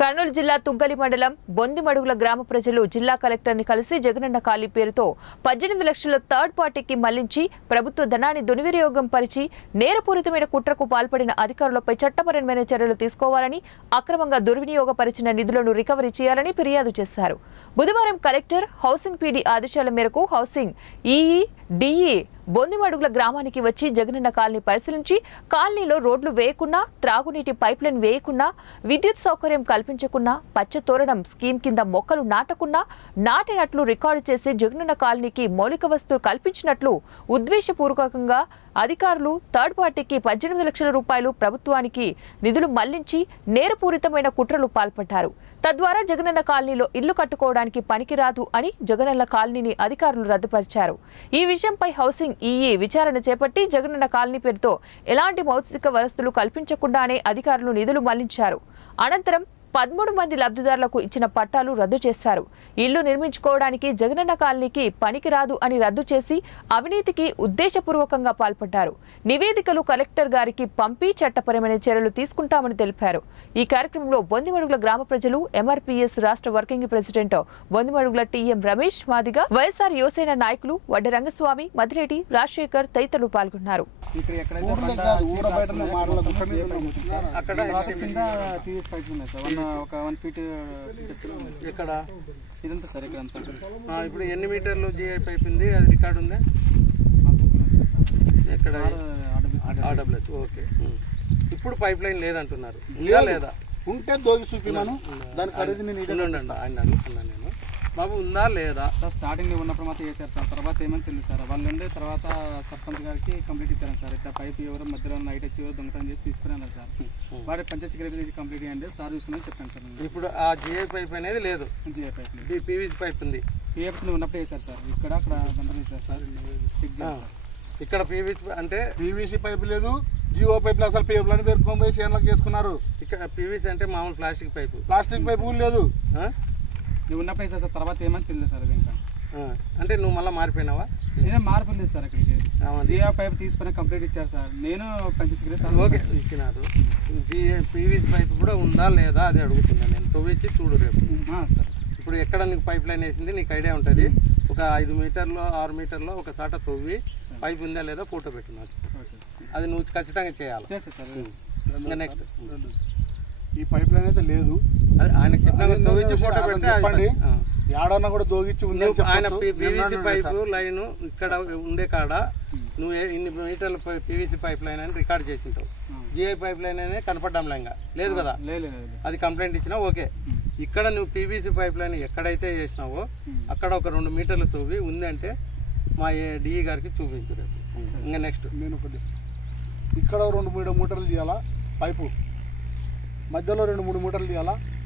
కర్నూలు జిల్లా తుగ్గలి మండలం బొందిమడుగుల గ్రామ ప్రజలు జిల్లా కలెక్టర్ని కలిసి జగనన్న కాలనీ పేరుతో 18 లక్షల థర్డ్ పార్టీకి మళ్లించి ప్రభుత్వ ధనాన్ని దుర్వినియోగం పరిచి నేరపూరితమైన కుట్రకు పాల్పడిన అధికారులపై చట్టపరమైన చర్యలు తీసుకోవాలని, అక్రమంగా దుర్వినియోగపరిచిన నిధులను రికవరీ చేయాలని ఫిర్యాదు చేశారు. బుధవారం కలెక్టర్ హౌసింగ్ పీడీ ఆదేశాల మేరకు హౌసింగ్ ఈఈ డిఈ బొందిమడుగుల గ్రామానికి వచ్చి జగనన్న కాలనీ పరిశీలించి కాలనీలో రోడ్లు వేయకున్నా, త్రాగునీటి పైప్లైన్ వేయకున్నా, విద్యుత్ సౌకర్యం కల్పించకున్నా, పచ్చ తోరణం స్కీమ్ కింద మొక్కలు నాటకున్నా నాటినట్లు రికార్డు చేసి జగనన్న కాలనీకి మౌలిక వస్తువులు కల్పించినట్లు ఉద్దేశపూర్వకంగా అధికారులు థర్డ్ పార్టీకి 18 లక్షల రూపాయలు ప్రభుత్వానికి నిధులు మళ్లించి నేరపూరితమైన కుట్రలు పాల్పడ్డారు. తద్వారా జగనన్న కాలనీలో ఇల్లు కట్టుకోవడానికి పనికిరాదు అని జగనన్న కాలనీని అధికారులు రద్దుపరిచారు. ఈ విషయంపై హౌసింగ్ ఈఈ విచారణ చేపట్టి జగనన్న కాలనీ పేరుతో ఎలాంటి మౌలిక వసతులు కల్పించకుండానే అధికారులు నిధులు మళ్లించారు. అనంతరం 13 మంది లబ్ధిదారులకు ఇచ్చిన పట్టాలు రద్దు చేశారు. ఇల్లు నిర్మించుకోవడానికి జగనన్న కాలనీకి పనికిరాదు అని రద్దు చేసి అవినీతికి ఉద్దేశపూర్వకంగా పాల్పడ్డారు. నివేదికలు కలెక్టర్ గారికి పంపి చట్టపరమైన చర్యలు తీసుకుంటామని తెలిపారు. ఈ కార్యక్రమంలో బొందిమడుగుల గ్రామ ప్రజలు, ఎంఆర్పీఎస్ రాష్ట్ర working president Bondimadugula TM Ramesh Madiga, YSR Yuvasena నాయకులు వడ్డ రంగస్వామి, మధిరెడ్డి, రాజశేఖర్ తదితరులు పాల్గొన్నారు. ఇప్పుడు ఎన్ని మీటర్లు జిఐ పైప్ ఉంది, అది రికార్డు ఉందా? ఎక్కడ? ఆర్డబ్ల్యూఎస్. ఓకే. ఇప్పుడు పైప్ లైన్ లేదంటున్నారు, ఉందా లేదా? ఉంటే దోగి చూపినాను, దాని ఖరీదు నేను ఆయన అడుగుతున్నాను నేను. బాబు ఉందా లేదా? సార్ స్టార్టింగ్ ఉన్నప్పుడు మాత్రం చేశారు సార్, తర్వాత ఏమని తెలియదు సార్. వాళ్ళు తర్వాత సర్పంచ్ గారికి కంప్లీట్ ఇచ్చారు సార్. ఇట్లా పైప్ ఎవరు మధ్యలో నైట్ వచ్చి దొంగతనం చేసి తీసుకున్నారు సార్. వాడి పంచాయతీ సెక్రటరీ కంప్లీట్ చేయండి సార్ చూసుకుని చెప్పాను సార్. ఇప్పుడు ఆ జిఐ పైప్ అనేది లేదు, జిఐ పైప్ పీవీసీ పైప్ ఉంది. పిఎఫ్స్ ఉన్నప్పుడు వేశారు సార్, ఇక్కడ అక్కడ సార్. ఇక్కడ పీవీసీ అంటే పీవీసీ పైప్ లేదు, జియో పైప్ అసలు పైప్ లని పేర్కొని పోయి చేనులకు చేసుకున్నారు. ఇక్కడ పీవీసీ అంటే మామూలు ప్లాస్టిక్ పైపు, ప్లాస్టిక్ పైప్ లేదు. నువ్వు ఉన్నప్పుడు వేసారు సార్, తర్వాత ఏమని తెలియదు సార్. ఇంకా అంటే నువ్వు మళ్ళీ మారిపోయినావా? నేనే మార్పులేదు సార్. అక్కడికి జియో పైప్ తీసుకుని కంప్లీట్ ఇచ్చారు సార్. నేను పంచాయతీ సెక్రటరీ ఓకే ఇచ్చినారు. పీవీసీ పైప్ కూడా ఉందా లేదా అది అడుగుతున్నాను నేను. తవ్విచ్చి చూడు రేపు సార్. ఇప్పుడు ఎక్కడ నీకు పైప్ లైన్ వేసింది నీకు ఐడియా ఉంటుంది. ఒక 5 మీటర్లో 6 మీటర్లో ఒక సాట తవ్వి పైప్ ఉందా లేదా ఫోటో పెట్టినారు. అది నువ్వు ఖచ్చితంగా చేయాలి. ఇంకా నెక్స్ట్ ఈ పైప్ లైన్ అయితే లేదు, ఆయనకు చెప్పిన ఫోటో పెడితే చెప్పండి. ఏడన్నా కూడా దోగిచ్చి ఉంది. ఆయన పీవీసీ పైప్ లైన్ ఇక్కడ ఉండే కాడ నువ్వు ఇన్ని మీటర్ల పీవీసీ పైప్ లైన్ అని రికార్డ్ చేసింటావు. జిఐ పైప్ లైన్ అనేది కనపడడం లేక లేదు కదా, అది కంప్లైంట్ ఇచ్చినా ఓకే. ఇక్కడ నువ్వు పీవీసీ పైప్ లైన్ ఎక్కడైతే చేసినావో అక్కడ ఒక 2 మీటర్లు తవ్వి ఉంది అంటే మా డిఈ గారికి చూపించు రేపు. ఇంకా నెక్స్ట్ నేను ఇక్కడ 2-3 మీటర్లు తీయాలా పైపు, మధ్యలో 2-3 మీటర్లు తీయాలా,